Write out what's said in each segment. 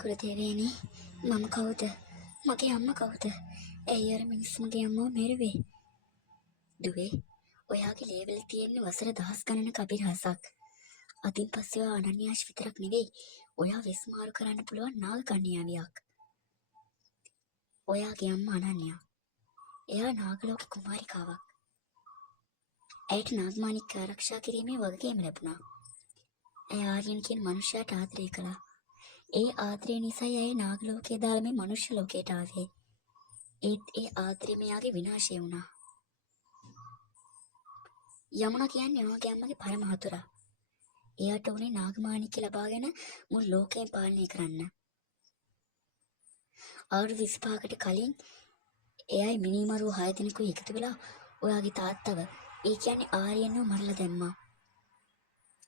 ගුරුදේවයනි, මම කවුද? මගේ අම්මා කවුද? ඇයි අර මිනිස්සු මගේ අම්මව මෙරුවේ? දුවේ, ඔයාගේ ලේවල තියෙන වසර දහස් ගණනක අභිරහසක්. අදින් පස්සේ ඔයා අනන්‍යාෂ් විතරක් නෙවෙයි, ඔයා වෙස්මාරු කරන්න පුළුවන් නාග කන්‍යාවියක්. ඔයාගේ අම්මා අනන්‍යා. එයා නාගලෝක කුමාරිකාවක්. ඇයට නාගමාණික්‍ය ආරක්ෂා කිරීමේ වගකීම ලැබුණා. ඇය ආර්යයන් කියන මනුෂ්‍යයාට ආදරය කළා. ඒ ආදරය නිසායි ඇය නාගලෝකයේ දාලා මේ මනුෂ්‍ය ලෝකයට ආවේ. ඒත් ඒ ආදරය මෙයාගේ විනාශය වුණා. යමුනා කියන්නේ ඔයාගේ අම්මගේ පරම හතුරා. එයාට උනේ නාගමාණික්‍ය ලබාගෙන මුළු ලෝකයම පාලනය කරන්න. අවුරුදු 25කට කලින් එයයි මිනිමරුවෝ 6 දෙනෙකුයි එකතු වෙලා ඔයාගේ තාත්තව, ඒ කියන්නේ ආර්යයන්ව මරලා දැම්මා.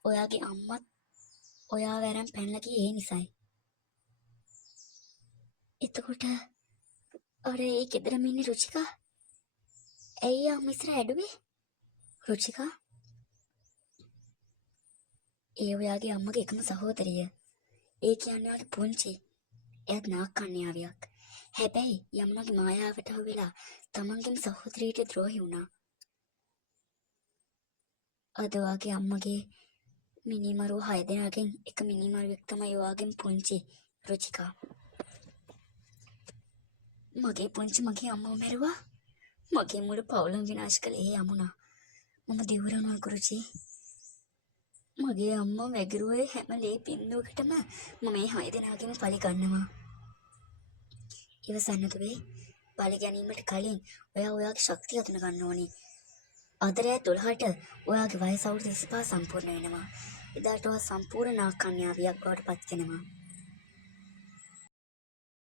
ඔයාගේ අම්මත් ඔයාව අරන් පැනලා ගියේ ඒ නිසයි. එතකොට අර ඒ ගෙදරම ඉන්නේ රුචිකා. ඇයි අම්ම ඉස්සර ඇඩුවේ? රුචිකා? ඒ ඔයාගේ අම්මගේ එකම සහෝදරිය. ඒ කියන්නේ ඔයාගේ පුංචි. එයාත් නාග කන්‍යාවියක්. හැබැයි යමුනාගේ මායාවට අහු වෙලා තමන්ගේම සහෝදරියට ද්‍රෝහි වුණා. අද ඔයාගේ අම්මගේ මිනිමරුවෝ 6 දෙනාගෙන් එක මිනිමරුවෙක් තමයි ඔයාගෙන් පුංචි රුචිකා. මගේ පුංචි මගේ අම්මව මැරුවා. මගේ මුළු පවුලම විනාශ කළේ ඒ යමුනා. මම දෙවරනවා ගුරුජි. මගේ අම්මා වැගිරුවේ හැම ලේ බින්දුවකටම මම මේ 6 දෙනාගෙම පලි ගන්නවා. ඉවසන්න දුවේ. පලි ගැනීමට කලින් ඔයාගේ ශක්තිය අඳුන ගන්න ඕනේ. අද රෑ 12ට ඔයාගේ වයස අවුරුදු 25 සම්පූර්ණ වෙනවා. එදාට ඔයා සම්පූර්ණ නාග කන්‍යාවියක් බවට පත් වෙනවා.